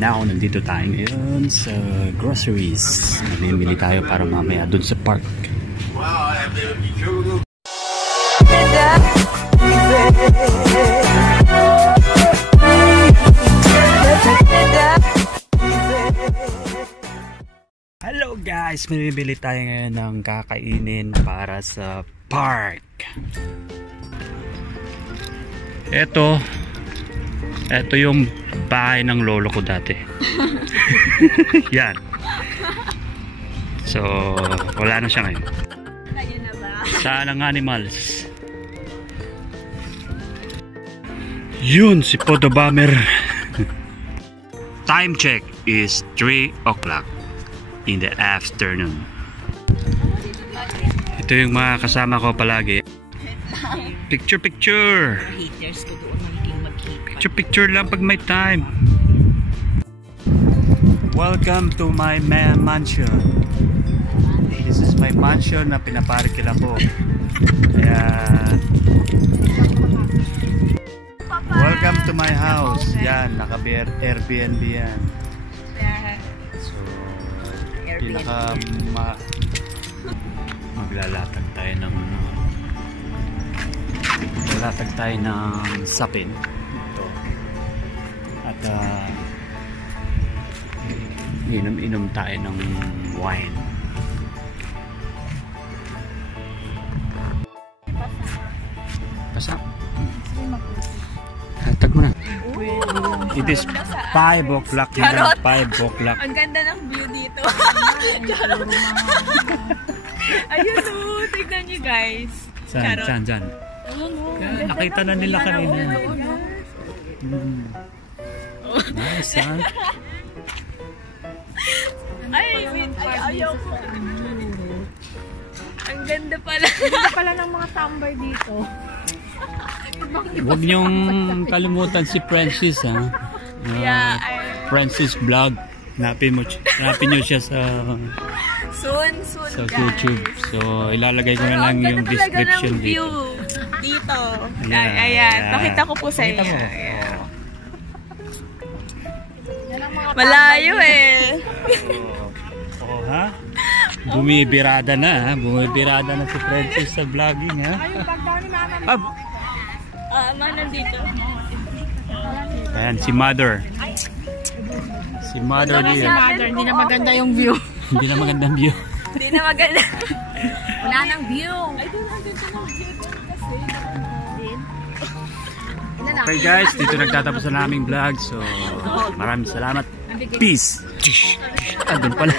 Now, nandito tayo ngayon sa groceries. Mamimili tayo para mamaya dun sa park. Hello guys! Mamimili tayo ngayon ng kakainin para sa park. Ito yung bahay ng lolo ko dati. Yan. So, wala na siya ngayon. Kaya na ba? Saan ang animals? Yun, si Podo Bomber. Time check is 3 o'clock in the afternoon. Ito yung mga kasama ko palagi. Picture, picture. Haters ko doon magiging mag-hate. Picture, picture lang pag may time. Welcome to my mansion. This is my mansion na pinaparikil ako. Kaya welcome to my house. Yan, naka-Airbnb yan. So, maglalatag tayo ng sapin. Ito. At inom tayo ng wine. Basa. Hatag mo na. It is 5 o'clock. 5 o'clock. Ang ganda ng view dito. Ayun o, tignan nyo guys. Saan? Nakita na nila kanina. Nice, ha? Ayaw ko. Ang ganda pala. Ganda pala ng mga tambay dito. Huwag niyong kalimutan si Francis, ha? Francis Vlog. Hanapin nyo siya sa YouTube. So, ilalagay ko na lang yung description dito. Dito. Ayan. Pakita ko po sa inyo. Malayo eh. Oh, ha? Bumibirada na, ha? Bumibirada na si Francis sa vlogging, ha? Nandito. Ayan, si Mother. Si Mother Si Mother, hindi na maganda yung view. Hindi na magandang view. Hindi na maganda. Wala nang view. Ay, doon ang ganda ng view kasi. Okay guys, dito nagtatapos na naming vlog. So, maraming salamat. Peace! Doon pala.